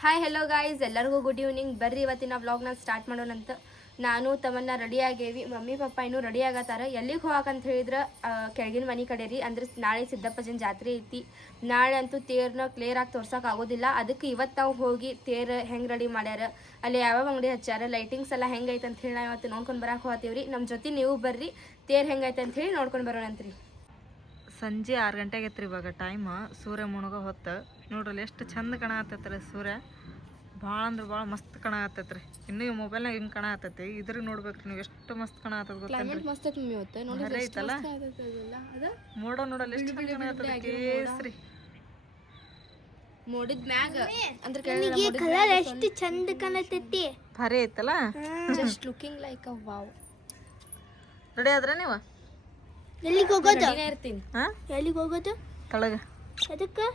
Hi hello guys ಎಲ್ಲರಿಗೂ good evening ಬರ್ರಿ ಇವತ್ತಿನ ವ್ಲಾಗ್ನ ಸ್ಟಾರ್ಟ್ ಮಾಡೋಣಂತ ನಾನು ತಮ್ಮನ್ನ ರೆಡಿ ಆಗೇವಿ. ಮಮ್ಮಿ, ಪಪ್ಪ ಇನ್ನೂ ರೆಡಿ ಆಗತ್ತಾರ. ಎಲ್ಲಿಗೆ ಹೋಗಕಂತ ಹೇಳಿದ್ರೆ ಕೆಳಗಿನ ಮನೆ ಕಡೆ ರೀ. ಅಂದ್ರೆ ನಾಳೆ ಸಿದ್ದಪ್ಪಜನ ಜಾತ್ರೆ ಐತಿ. ನಾಳೆ ಅಂತೂ ತೇರ್ನ ಕ್ಲಿಯರ್ ಆಗಿ ತೋರ್ಸಕ್ ಆಗೋದಿಲ್ಲ. ಅದಕ್ಕೆ ಇವತ್ತು ನಾವು ಹೋಗಿ ತೇರ್ ಹೆಂಗೆ ರೆಡಿ ಮಾಡ್ಯಾರ. ಅಲ್ಲಿ ಯಾವ್ಯಾವ ಅಂಗಡಿ ಹಚ್ಚಾರ ಲೈಟಿಂಗ್ಸ್ ಎಲ್ಲ ಹೆಂಗೈತೆ ಅಂತ ಹೇಳಿ ಇವತ್ತು ನೋಡ್ಕೊಂಡು ಬರಕ್ಕೆ ರೀ. ನಮ್ಮ ಜೊತೆ ನೀವು ಬರ್ರಿ. ತೇರ್ ಹೆಂಗೈತೆ ಅಂತ ಹೇಳಿ ನೋಡ್ಕೊಂಡು ಬರೋಣಂತ್ರಿ. ಸಂಜೆ ಆರು ಗಂಟೆಗೆ ಐತ್ರಿ ಇವಾಗ ಟೈಮ್ ಸೂರ್ಯ ಮುಣಗ ಹೊತ್ತು. ನೋಡ್ರಲ್ಲ ಎಷ್ಟು ಚಂದ ಕಾಣತ್ತೈತ್ರಿ ಸೂರ್ಯ. ಭಾಳ ಅಂದ್ರೆ ಭಾಳ ಮಸ್ತ್ ಕಾಣತ್ತೈತ್ರಿ ಇನ್ನು ಈ ಮೊಬೈಲ್ನಾಗ ಹಿಂಗೆ ಕಾಣತ್ತೈತಿ ಇದ್ರಿಗೆ ನೋಡ್ಬೇಕ್ರಿ ನೀವು ಎಷ್ಟು ಮಸ್ತ್ ಕಾಣತ್ತದ ಭಾರಿ ಐತಲ್ಲ? ಅದ? ಮೋಡ ನೋಡಲ್ಲ ಎಷ್ಟು ಚಂದ ಕಾಣತ್ತದ ಕೇಸ್ರಿ ನೋಡಿದ ಮ್ಯಾಗ. ಅಂದ್ರೆ ಕಲರ್ ಎಷ್ಟು ಚಂದ ಕಾಣತೈತಿ ಭಾರಿ ಐತಲ್ಲ? Just looking like a wow ready ಆದ್ರೆ ನೀವು? ಎಲ್ಲಿಗೆ ಹೋಗೋದು? ಇರ್ತೀನಿ. ಹಾಂ? ಎಲ್ಲಿಗೆ ಹೋಗೋದು? ಕೆಳಗ. ಅದಕ್ಕೆ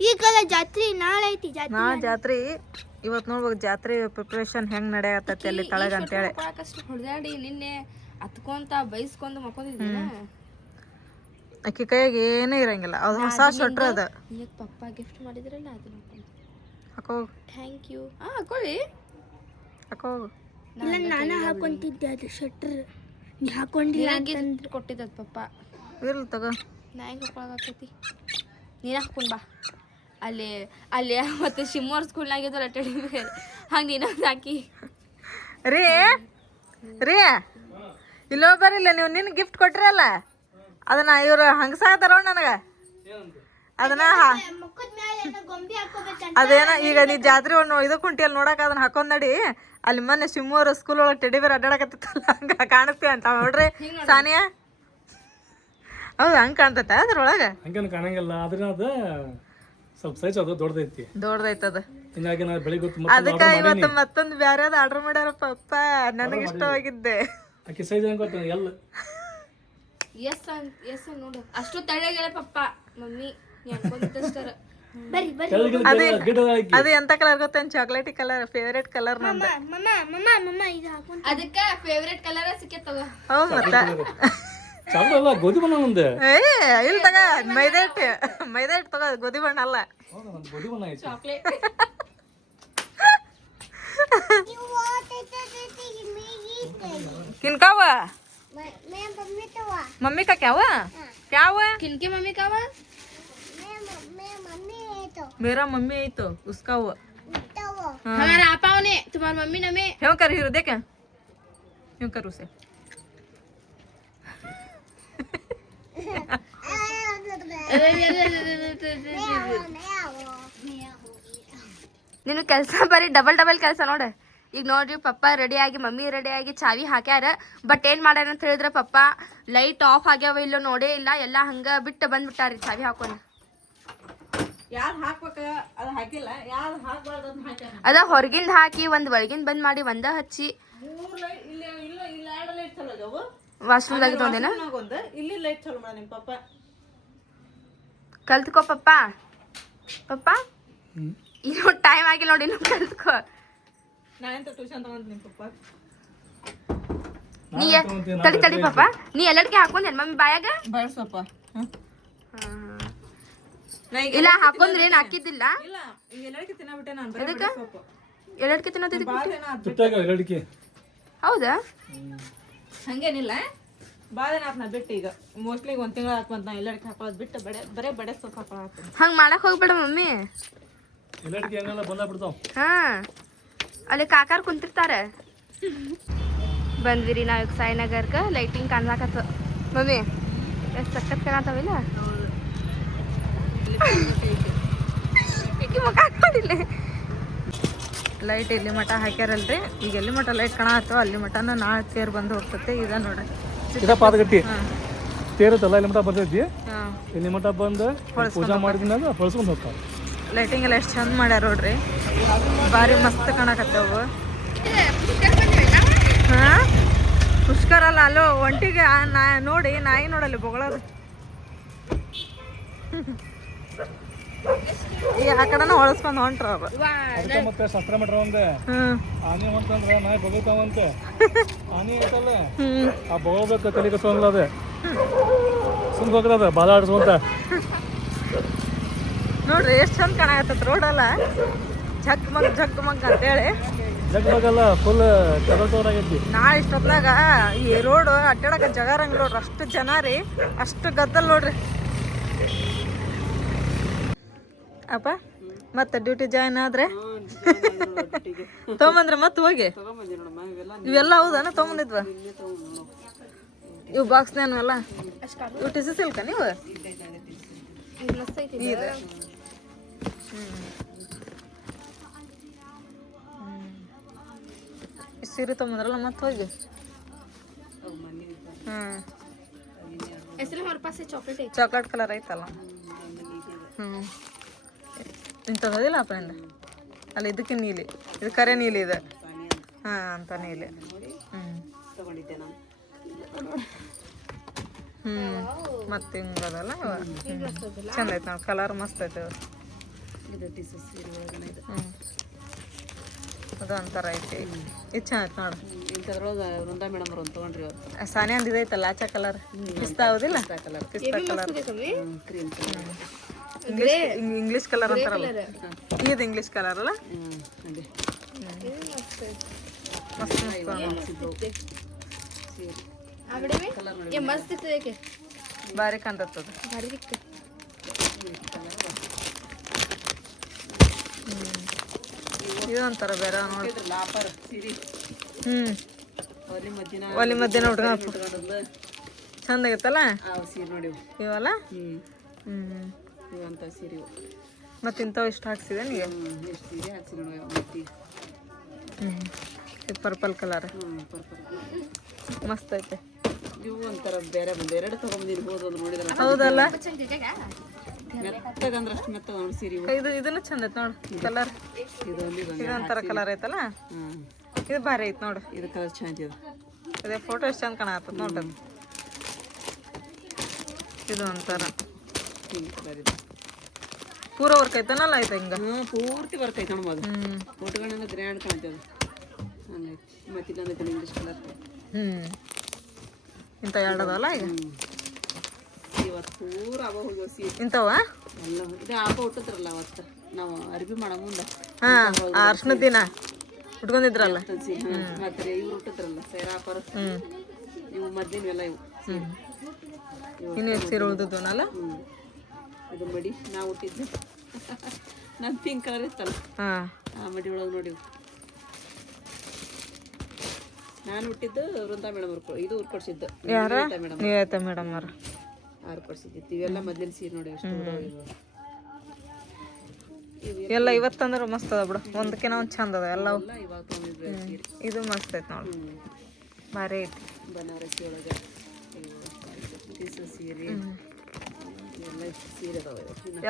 ಈಗಲ್ಲ ಜಾತ್ರೆ ನಾಳೆ ಐತಿ ಜಾತ್ರೆ ನಾ ಜಾತ್ರೆ. ಇವತ್ತು ನೋಡ್ಬೇಕು ಜಾತ್ರೆ ಪ್ರಿಪ್ರೇಷನ್ ಹೆಂಗ್ ನಡೆಯತ್ತೈತಿ ಅಲ್ಲಿ ತಳಗ ಅಂತೇಳಿ. ಅಷ್ಟು ಹೊಡೆದಾಡಿ ನಿನ್ನೆ ಹತ್ಕೊಂತ ಬೈಸ್ಕೊಂಡು ಮಕ್ಕೊಂಡಿದ್ದೀನಿ ಅಕ್ಕಿ ಕೈಯಾಗ ಏನೂ ಇರಂಗಿಲ್ಲ ಅದು ಹೊಸ ಸ್ವೆಟ್ರ್ ಅದ. ಈಗ ಪಪ್ಪ ಗಿಫ್ಟ್ ಮಾಡಿದ್ರಲ್ಲ ಅದು ಹಾಕೋ ಥ್ಯಾಂಕ್ ಯು ಆ ಹಾಕೊಳ್ಳಿ ಹಾಕೋ ಇಲ್ಲ ನಾನು ಹಾಕೊಂತಿದ್ದೆ ಅದು ಸ್ವೆಟ್ರ್ ನೀ ಹಾಕೊಂಡಿಲ್ಲ ಗಿಫ್ಟ್ ಕೊಟ್ಟಿದ್ದ ಪಪ್ಪ. ಇರ್ಲಿ ತಗೋ. ನಾ ಹೆಂಗೆ ಹಾಕೊಳಕತ್ತೈತಿ ನೀನು ಹಾಕೊಂಡು ಬಾ. ಅಲ್ಲಿ ಅಲ್ಲಿ ಮತ್ತೆ ಶಿಮ್ಮೋರ್ ಸ್ಕೂಲ್ನಾಗಿದ್ದಲ್ಲ ಟೆಡಿ ಬೇರ್ ಹಂಗೆ ಇನ್ನೊಂದು ಹಾಕಿ. ರೀ ರೀ ಇಲ್ಲೋ ಬರಿಲ್ಲ ನೀವು ನಿನ್ ಗಿಫ್ಟ್ ಕೊಟ್ರಲ್ಲ? ಅದನ್ನ ಇವ್ರು ಹಂಗಸಾತಾರ ನನಗೆ. ಅದನ್ನ ಅದೇನ ಈಗ ನೀ ಜಾತ್ರೆ ಒಂದು ಇದು ಕುಂಟಿಯಲ್ಲಿ ನೋಡಕ್ ಅದನ್ನ ಹಾಕೊಂಡ್ ನಡಿ ಅಲ್ಲಿ ಮೊನ್ನೆ ಶಿವಮೊಗ್ಗ ಸ್ಕೂಲ್ ಒಳಗೆ ಟೆಡಿ ಬೇರ್ ಅಡ್ಡಾಡಕತ್ತಿತ್ತಲ್ಲ ಹಂಗ ಕಾಣಿಸ್ತೀವಿ ಅಂತ. ನೋಡ್ರಿ ಸಾನಿಯಾ? ಹೌದು ಹಂಗೆ ಕಾಣ್ತೈತೆ ಅದ್ರೊಳಗೆ? ಹಂಗೇನು ಕಾಣಂಗಿಲ್ಲ. ಅದ್ರ ಅದು ಸ್ವಲ್ಪ ಸೈಜ್ ಅದು ದೊಡ್ಡದೈತಿ. ದೊಡ್ಡದೈತದ ಹಿಂಗಾಗಿ ನಾನು ಬೆಳಿಗ್ಗೆ ಹೊತ್ತು ಮತ್ತೆ ಅದಕ್ಕೆ ಇವತ್ತು ಮತ್ತೊಂದು ಬ್ಯಾರೆದ್ ಆರ್ಡರ್ ಮಾಡ್ಯಾರ ಪಪ್ಪ ನನಗೆ ಇಷ್ಟವಾಗಿದ್ದೆ. ಆಕೆ ಸೈಜ್ ಹೆಂಗೆ ಗೊತ್ತ ಎಲ್ಲ ಎಸ್ ಅಂತ ಎಸ್ ನೋಡು. ಅಷ್ಟು ತಳ್ಳಗೆಳೆ ಪಪ್ಪ ಮಮ್ಮಿ. ಕೆಳಗಿನ ಅದೇ ಎಂತ ಕಲರ್ ಗೊತ್ತೇನು? ಚಾಕ್ಲೇಟಿ ಕಲರ್ ಫೇವ್ರೇಟ್ ಕಲರ್ ನಂದು. ಮಮ್ಮ ಮಮ್ಮ ಮಮ್ಮ ಇದು ಹಾಕೊಂತ ಅದಕ್ಕ ಫೇವ್ರೆಟ್ ಕಲರ್ ಸಿಕ್ಕೇ ತಗೋ. ಹೌದು ಮತ್ತ. ಚಾಕ್ಲೇಟ್ ಅಲ್ಲ ಗೋಧಿ ಬಣ್ಣ ನಂದೆ ಏ ಇಲ್ಲ ತಗ ಮೈದಾ ಹಿಟ್ಟು ಮೈದಾ ಹಿಟ್ಟು ತಗೋ ಗೋಧಿ ಬಣ್ಣ ಅಲ್ಲ ಹೌದಾ ನಂದು ಗೋಧಿ ಬಣ್ಣ ಐತಿ ಚಾಕ್ಲೇಟ್ किनका हुआ मम्मी का क्या हुआ क्या हुआ किनके मम्मी का हुआ मेरा मम्मी है तो उसका हुआ हमारा आपा ने तुम्हारी मम्मी ने में क्यों कर हीरो देख क्यों कर उसे ನೀನು ಕೆಲಸ ಬರೀ ಡಬಲ್ ಡಬಲ್ ಕೆಲಸ ನೋಡ. ಈಗ ನೋಡ್ರಿ ಪಪ್ಪ ರೆಡಿ ಆಗಿ ಮಮ್ಮಿ ರೆಡಿ ಆಗಿ ಚಾವಿ ಹಾಕ್ಯಾರ. ಬಟ್ ಏನ್ ಮಾಡ್ಯಾರ ಅಂತ ಹೇಳಿದ್ರೆ ಪಪ್ಪ ಲೈಟ್ ಆಫ್ ಆಗ್ಯಾವ ಇಲ್ಲೋ ನೋಡೇ ಇಲ್ಲ ಎಲ್ಲ ಹಂಗ ಬಿಟ್ಟು ಬಂದ್ಬಿಟ್ಟಾರಿ ಚಾವಿ ಹಾಕೊಂಡು. ಅದ ಹೊರಗಿಂದ ಹಾಕಿ ಒಂದ್ ಒಳಗಿಂದ ಬಂದ್ ಮಾಡಿ ಒಂದ ಹಚ್ಚಿ. ವಾಶ್ರೂಮ್ದಾಗ ತೊಂದೇನ ಒಂದು? ಇಲ್ಲಿ ಲೈಟ್ ಚಲೋ ಮಾಡ ನಿಮ್ಮ ಪಪ್ಪ ಕಲ್ತ್ಕೋ ಪಪ್ಪ. ಪಪ್ಪ. ಇನ್ನು ಟೈಮ್ ಆಗಿಲ್ಲ ನೋಡಿ ಇನ್ನು ಕಲ್ತ್ಕೋ. ನಾನು ಎಂತ ಟ್ಯೂಷನ್ ತಗೊಂಡ್ ನಿಮ್ಮ ಪಪ್ಪ? ನೀ ತಡಿ ತಡಿ ಪಪ್ಪ. ನೀ ಎಲ್ಲಡ್ಗೆ ಹಾಕೊಂದೇನ್ ಮಮ್ಮಿ ಬಾಯಾಗ? ಬಳಸಪ್ಪ ಇಲ್ಲ ಹಾಕೊಂದ್ರೆ ಏನ್ ಹಾಕಿದ್ದಿಲ್ಲ? ಇಲ್ಲ ಈಗ ಎಲ್ಲರಿಗೆ ತಿನ್ನಬಿಟ್ಟೆ ನಾನು ಬರೀ ಎದಕ್ಕ? ಸೊಪ್ಪು. ಎಲ್ಲಡ್ಗೆ ತಿನ್ನೋದಿದ್ ಭಾಳ ದಿನ ಆತ್ ತುಟ್ಟಾಗ ಎರಡಿಕೆ ಹೌದಾ? ಹಂಗೇನಿಲ್ಲ. ಭಾಳ ದಿನ ಆತ್ ನಾ ಬಿಟ್ಟು ಈಗ ಮೋಸ್ಟ್ಲಿ ಒಂದು ತಿಂಗಳು ಆತ್ ಬಂತ ನಾ ಎಲ್ಲರಿಗೆ ಹಾಕೊಳ್ಳೋದು ಬಿಟ್ಟು ಬಡೆ ಬರೇ ಬಡೆ ಸೊಪ್ಪು ಹಾಕೊಳತ್ತ ಹಂಗೆ ಮಾಡಕ್ ಹೋಗ್ಬೇಡ ಮಮ್ಮಿ. ಎಲ್ಲಡಿಕೆ ಹೆಂಗೆಲ್ಲ ಬಂದ ಬಿಡ್ತಾವ ಹಾ. ಅಲ್ಲಿ ಕಾಕಾರ ಕುಂತಿರ್ತಾರೆ. ಬಂದ್ವಿ ರೀ ನಾವ್ ಸಾಯಿನಗರ್ಕ ಲೈಟಿಂಗ್ ಕಾಣ್ಲಾಕತ್ತ ಮಮ್ಮಿ ಎಷ್ಟ್ ಸಖತ್ ಕಾಣತಾವಿಲ್ಲ ಮುಖ ಹಾಕೊಂಡಿಲ್ಲ ಲೈಟ್ ಇಲ್ಲಿ ಮಠ ಹಾಕ್ಯಾರಲ್ರಿ? ಈಗ ಎಲ್ಲಿ ಮಠ ಲೈಟ್ ಕಾಣತ್ತೋ ಅಲ್ಲಿ ಮಠನ ನಾ ತೇರ್ ಬಂದು ಹೋಗ್ತೈತೆ ಇದ ನೋಡ್ರಿ ಇದ ಪಾದಗಟ್ಟಿ. ತೇರುತ್ತಲ್ಲ ಇಲ್ಲಿ ಮಠ ಬರ್ತೈತಿ ಇಲ್ಲಿ ಮಠ ಬಂದು ಪೂಜೆ ಮಾಡಿದ್ಮೇಲೆ ಹೊಳ್ಸ್ಕೊಂಡು ಹೋಗ್ತಾರೆ ಲೈಟಿಂಗ್ ಎಲ್ಲ ಎಷ್ಟು ಚಂದ ಮಾಡ್ಯಾರ ನೋಡ್ರಿ. ಭಾರಿ ಮಸ್ತ್ ಕಾಣಕತ್ತವು ಹಾ? ಪುಷ್ಕರ ಅಲ್ಲ ಅಲ್ಲೋ ಒಂಟಿಗೆ ನಾ ನೋಡಿ ನಾಯಿ ನೋಡಲ್ಲಿ ಬೊಗಳೋದು. ಈ ಆ ಕಡೆನ ಹೊಳಸ್ಕೊಂಡು ಹೊಂಟ್ರ ಅವ್ರು. ಮತ್ತೆ ಶಸ್ತ್ರ ಮಠ ಒಂದೆ ಆನೆ ಹೊಂಟಂದ್ರ ನಾಯಿ ಬಗೈತಾವಂತೆ ಆನೆ ಐತಲ್ಲ? ಆ ಬಗಳ್ಬೇಕು ಕಲಿಕತ್ತಲ್ಲ ಅದೇ? ಸುಮ್ ಹೋಗ್ತದ ಬಾಲ ಆಡಿಸ್ಕೊಂತ. ನೋಡ್ರಿ ಎಷ್ಟು ಚಂದ ಕಾಣಕತ್ತೈತೆ ರೋಡಲ್ಲ ಝಕ್ ಮಗ್ ಝಕ್ ಮಗ್ ಅಂತೇಳಿ. ಜಗ್ಬಗಲ್ಲ ಫುಲ್ ಕಲರ್ ಕಲರ್ ಆಗೈತಿ. ನಾಳೆ ಇಷ್ಟೊತ್ತಾಗ ಈ ರೋಡ್ ಅಡ್ಡಾಡಕ ಜಗ ಇರಂಗಿಲ್ಲ ನೋಡ್ರಿ ಅಷ್ಟು ಜನ ರೀ ಅಷ್ಟು ಗದ್ದಲ್ ನೋಡ್ರಿ. ಅಪ್ಪ ಮತ್ತೆ ಡ್ಯೂಟಿ ಜಾಯ್ನ್ ಆದ್ರೆ? ತೊಗೊಂಬಂದ್ರೆ ಮತ್ತೆ ಹೋಗಿ. ಇವೆಲ್ಲ ಹೌದನ ತೊಗೊಂಬಂದಿದ್ವ ಇವು ಬಾಕ್ಸ್ನೇನು ಎಲ್ಲ ಇವು ಟಿಸಿ ಸಿಲ್ಕ ನೀವು? ಸೀರೆ ತೊಗೊಂಬಂದ್ರಲ್ಲ ಮತ್ತೆ ಹೋಗಿ. ಹ್ಮ್. ಹೊರಪಾಸೆ ಚಾಕ್ಲೇಟ್ ಕಲರ್ ಐತಲ್ಲ. ಹ್ಞೂ ಇಂಥದ್ದಿಲ್ಲ ಫ್ರೆಂಡ್ ಅಲ್ಲ ಇದಕ್ಕೆ ನೀಲಿ. ಇದು ಕರೆ ನೀಲಿ ಇದೆ. ಹಾಂ ಅಂತ ನೀಲಿ. ಹ್ಞೂ ಹ್ಞೂ ಮತ್ತೆ ಹಿಂಗದಲ್ಲ ಚಂದ ಐತೆ ನಾವು ಕಲರ್ ಮಸ್ತ್ ಐತೆ ಅದು ಹ್ಞೂ ಅದು ಒಂಥರ ಐತಿ. ಇದು ಚಂದ ಐತೆ ನೋಡು. ಇಂಥದ್ರೊಳಗೆ ವೃಂದಾ ಮೇಡಮ್ ಅವ್ರು ತೊಗೊಂಡ್ರಿ ಸಾನಿ ಅಂದ್ ಇದೈತಲ್ಲ ಆಚಾ ಕಲರ್ ಪಿಸ್ತಾ ಹೌದಿಲ್ಲ ಪಿಸ್ತಾ ಕಲರ್ ಕ್ರೀಮ್ ಇಂಗ್ಲಿಷ್ ಕಲರ್ ಅಂತಾರಲ್ಲ. ಇದು ಇಂಗ್ಲಿಷ್ ಕಲರ್ ಅಲ್ಲ? ಬಾರಿ ಕಾಣ್ತದ. ಇದು ಬೇರೆ ನೋಡಿ. ಹ್ಮ್. ಒಲಿ ಒಲಿ ನೋಡ್ರಿ ಚಂದ ಆಗೈತಲ್ಲ? ಆ ಸೀರೆ ನೋಡಿ ಇವು. ಇವಲ್ಲ? ಹ್ಞೂ ಹ್ಮ್. ಇವಂಥ ಸೀರೆ. ಮತ್ತೆ ಇಂಥವು ಇಷ್ಟ ಹಾಕ್ಸಿದೆ ನೀವು? ಹ್ಞೂ ಎಷ್ಟು ಸೀರೆ ಹಾಕ್ಸಿ ನೋಡಿ ಮತ್ತೆ ಹ್ಮ್ ಇದು ಪರ್ಪಲ್ ಕಲರ್. ಹ್ಞೂ ಪರ್ಪಲ್ ಮಸ್ತ್ ಐತೆ. ಇವು ಒಂಥರ ಬೇರೆ ಬಂದು ಎರಡು ತೊಗೊಂಬಂದಿರ್ಬೋದು ಒಂದು ನೋಡಿದ್ರೆ ಹೌದಲ್ಲ? ಮೆತ್ತಗಂದ್ರೆ ಅಷ್ಟು ಮೆತ್ತಗ ನೋಡಿ ಸೀರೆ ಇದು ಇದನ್ನು ಚಂದ ಐತೆ ನೋಡು ಕಲರ್. ಇದು ಒಂಥರ ಕಲರ್ ಐತಲ್ಲ? ಹ್ಞೂ ಇದು ಭಾರಿ ಐತೆ ನೋಡು. ಇದು ಕಲರ್ ಚೆನ್ನಾಗಿದೆ ಅದೇ ಫೋಟೋ ಎಷ್ಟು ಚಂದ ಕಾಣತ್ತದ ನೋಡ್ರಿ ಇದು ಒಂಥರ. ಇದು ಪೂರ ವರ್ಕ್ ಐತನಲ್ಲ ಐತೆ ಹಿಂಗ? ಹ್ಞೂ ಪೂರ್ತಿ ವರ್ಕ್ ಐತೆ ನೋಡು ಮಗ. ಹ್ಮ್. ಫೋಟೋಗಳನ್ನ ಗ್ರ್ಯಾಂಡ್ ಕಾಣ್ತದೆ ಹಂಗೈತಿ ಮತ್ತೆ ಇಲ್ಲೊಂದೈತೆ ಇಂಗ್ಲೀಷ್ ಕಲರ್ ಹ್ಞೂ ಇಂಥ ಎರಡು ಅದಲ್ಲ ಈಗ ಇವತ್ತು ಪೂರ ಅವ ಹೋಗ್ಯವ ಸೀರೆ ಇಂಥವ? ಎಲ್ಲ ಇದು ಆಪ ಹುಟ್ಟತ್ರಲ್ಲ ಅವತ್ತು? ನಾವು ಅರ್ಬಿ ಮಾಡೋ ಮುಂದೆ. ಹಾಂ ಅರ್ಶನದ ದಿನ. ಉಟ್ಕೊಂಡಿದ್ರಲ್ಲ ಮತ್ತೆ ಇವ್ರು ಹುಟ್ಟತ್ರಲ್ಲ ಸೈರಾಪರ್. ಇವು ಮದ್ದಿನವೆಲ್ಲ ಇವು. ಇನ್ನು ಸೀರೆ ಉಳ್ದಿದ್ವನಲ್ಲ ಹ್ಞೂ ಇದು ಮಡಿ ನಾವು ಹುಟ್ಟಿದ್ದು ನನ್ನ ಪಿಂಕ್ ಕಲರ್ ಇತ್ತಲ್ಲ? ಹಾ. ಆ ಮಡಿ ಒಳಗೆ ನೋಡಿ. ನಾನು ಹುಟ್ಟಿದ್ದು ವೃಂದಾ ಮೇಡಮ್ ಅವ್ರು ಇದು ಊರು ಕೊಡ್ಸಿದ್ದು. ಯಾರ? ಮೇಡಮ್ ನೀವ್ ಆಯ್ತಾ ಮೇಡಮ್ ಅವ್ರು. ಆರು ಕೊಡ್ಸಿದ್ದಿತ್ತು. ಇವೆಲ್ಲ ಮೊದಲಿನ ಸೀರೆ ನೋಡಿ ಎಷ್ಟು. ಎಲ್ಲ ಇವತ್ತಂದ್ರೆ ಮಸ್ತ್ ಅದ ಬಿಡು. ಒಂದಕ್ಕಿನ ಒಂದು ಚಂದ ಅದ ಎಲ್ಲ ಇದು ಮಸ್ತ್ ಐತೆ ನೋಡಿ. ಭಾರಿ ಐತಿ. ಬನಾರಸಿ ಒಳಗೆ. ಸೀರೆ.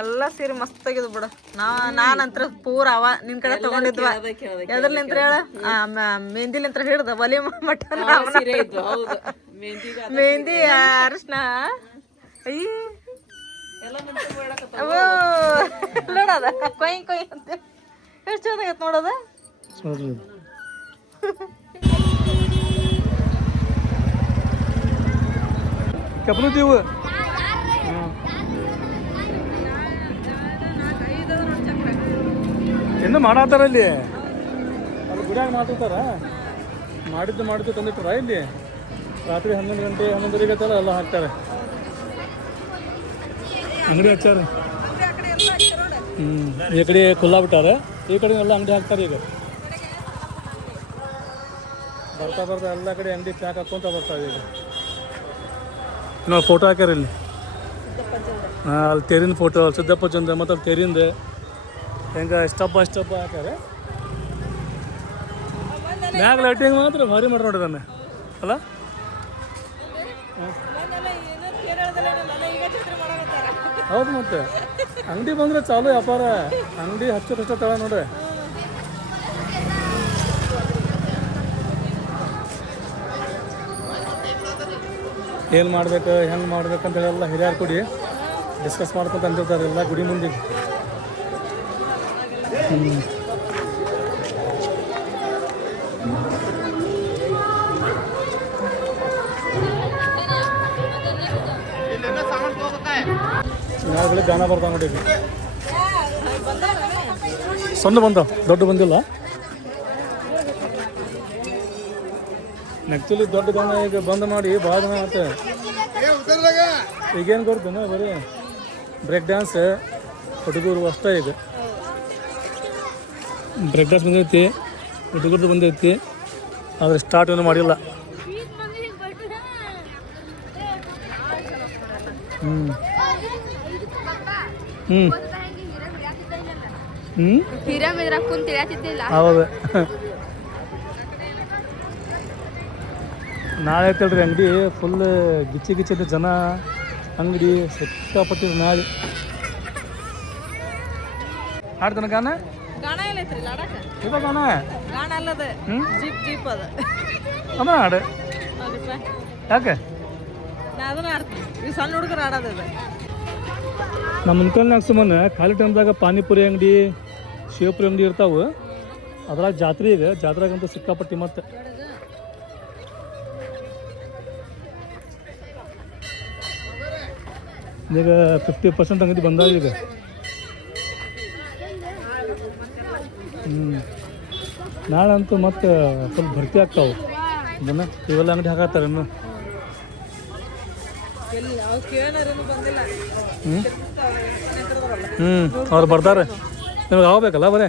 ಎಲ್ಲ ಸೀರೆ ಮಸ್ತ್ ಆಗಿದ್ ಬಿಡು. ನಾ ನಾನಂತ್ರ ಪೂರ ಅವ ನಿನ್ ಕಡೆ ತಗೊಂಡಿದ್ವ. ಎದ್ರಲಿಂತ್ರ ಹೇಳ. ಮೆಹಂದಿಲಿಂತ್ರ ಹಿಡ್ದ ಒಲಿ ಮಟ್ಟ ಮೆಹಂದಿ ಅರ್ಶನ. ಅಯ್ಯ. ನೋಡದ ಕೊಯ್ ಕೊಯ್ ಅಂತ. ಎಷ್ಟು ಚಂದ ಆಗೈತೆ ನೋಡದ ನೋಡ್ರಿ ಕಪ್ಲುದ್ದೀವು ಇನ್ನು ಮಾಡತ್ತಾರ ಇಲ್ಲಿ ಅಲ್ಲಿ ಗುಡಿಯಾಗ ಮಾತಾಡ್ತಾರ. ಮಾಡಿದ್ದು ಮಾಡಿದ್ದು ತಂದಿಟ್ಟಾರ ಇಲ್ಲಿ? ರಾತ್ರಿ ಹನ್ನೊಂದು ಗಂಟೆ ಹನ್ನೊಂದರಿಗೆ ಐತಲ್ಲ ಎಲ್ಲ ಹಾಕ್ತಾರೆ. ಅಂಗಡಿ ಹಚ್ಚಾರ? ಹ್ಞೂ ಈ ಕಡೆ ಖುಲ್ಲಾ ಬಿಟ್ಟಾರ ಈ ಕಡೆ ಎಲ್ಲ ಅಂಗಡಿ ಹಾಕ್ತಾರೆ ಈಗ. ಬರ್ತಾ ಬರ್ತಾ ಎಲ್ಲ ಕಡೆ ಅಂಗಡಿ ಚಾಕ್ ಹಾಕ್ಕೊಂತ ಇದೆ ಈಗ. ನಾವು ಫೋಟೋ ಹಾಕ್ಯಾರ ಇಲ್ಲಿ? ಹಾಂ ಅಲ್ಲಿ ತೆರಿನ ಫೋಟೋ ಸಿದ್ದಪ್ಪ ಚಂದ್ರ ಮತ್ತು ಅಲ್ಲಿ ತೆರಿಂದ. ಹೆಂಗೆ ಸ್ಟಪ್ ಸ್ಟಪ್ ಹಾಕಾರೆ ಮ್ಯಾಗ ಲೈಟಿಂಗ್ ಮಾತ್ರ ಭಾರಿ ಮಾಡಿ ನೋಡ್ರಿ ಅದನ್ನ ಅಲ್ಲ? ಹೌದು ಮತ್ತೆ. ಅಂಗಡಿ ಬಂದ್ರೆ ಚಾಲು ವ್ಯಾಪಾರ. ಅಂಗಡಿ ಹಚ್ಚು ಕಷ್ಟ ತಳ ನೋಡ್ರಿ. ಏನು ಮಾಡ್ಬೇಕು, ಹೆಂಗೆ ಮಾಡ್ಬೇಕಂತ ಅಂತ ಎಲ್ಲ ಹಿರಿಯರು ಕೂಡಿ ಡಿಸ್ಕಸ್ ಮಾಡ್ಕೊಂತ ಅಂದಿರ್ತಾರೆ ಎಲ್ಲ ಗುಡಿ ಮುಂದೆ. ನಾಳೆ ಗಾನ ಬರ್ತಾವ ನೋಡಿ. ಸಣ್ಣ ಬಂದ, ದೊಡ್ಡ ಬಂದಿಲ್ಲ. ಆ್ಯಕ್ಚುಲಿ ದೊಡ್ಡ ಗಾನ ಈಗ ಬಂದ್ ಮಾಡಿ ಭಾಳ ದಿನ ಈಗೇನು ಗೊತ್ತೇನ ಬರೀ ಬ್ರೇಕ್ ಡ್ಯಾನ್ಸ್ ಹುಡುಗರು ಅಷ್ಟೇ ಈಗ. ಬ್ರೇಕ್ ಡ್ಯಾನ್ಸ್ ಬಂದೈತಿ ಹುಡುಗರದ್ದು ಬಂದೈತಿ ಆದರೆ ಸ್ಟಾರ್ಟ್ ಏನು ಮಾಡಿಲ್ಲ. ಹ್ಞೂ ಹ್ಞೂ ಹ್ಞೂ ಹೌದು. ನಾಳೆ ಐತಲ್ರಿ ಅಂಗಡಿ ಫುಲ್ ಗಿಚ್ಚಿ ಗಿಚ್ಚಿದ ಜನ ಅಂಗಡಿ ಸಿಕ್ಕಾಪಟ್ಟಿದ್ರು ನಾಳೆ ಹಾಡ್ತಾನ ಯಾಕೆ? ಸಣ್ಣ ಹುಡುಗರು ಆಡೋದಿದೆ ನಮ್ಮ ಮುನ್ಕಲ್ನಾಗ ಸುಮ್ಮನೆ ಖಾಲಿ ಟೈಮ್ದಾಗ ಪಾನಿಪುರಿ ಅಂಗಡಿ ಶಿವಪುರಿ ಅಂಗಡಿ ಇರ್ತಾವ. ಅದ್ರಾಗ ಜಾತ್ರೆ ಈಗ. ಜಾತ್ರೆಗಂತೂ ಸಿಕ್ಕಾಪಟ್ಟಿ ಮತ್ತೆ. ಈಗ ಫಿಫ್ಟಿ ಪರ್ಸೆಂಟ್ ಅಂಗಡಿ ಬಂದಾಗ ಈಗ. ಹ್ಞೂ ನಾಳೆ ಅಂತೂ ಮತ್ತೆ ಸ್ವಲ್ಪ ಭರ್ತಿ ಆಗ್ತಾವೆ. ಇದನ್ನ ಇವೆಲ್ಲ ಅಂಗಡಿ ಹಾಕತ್ತಾರ ಇನ್ನು? ಹ್ಞೂ ಹ್ಞೂ ಅವ್ರು ಬರ್ತಾರೆ ನಿಮ್ಗೆ ಆಗ್ಬೇಕಲ್ಲ ಬರೇ?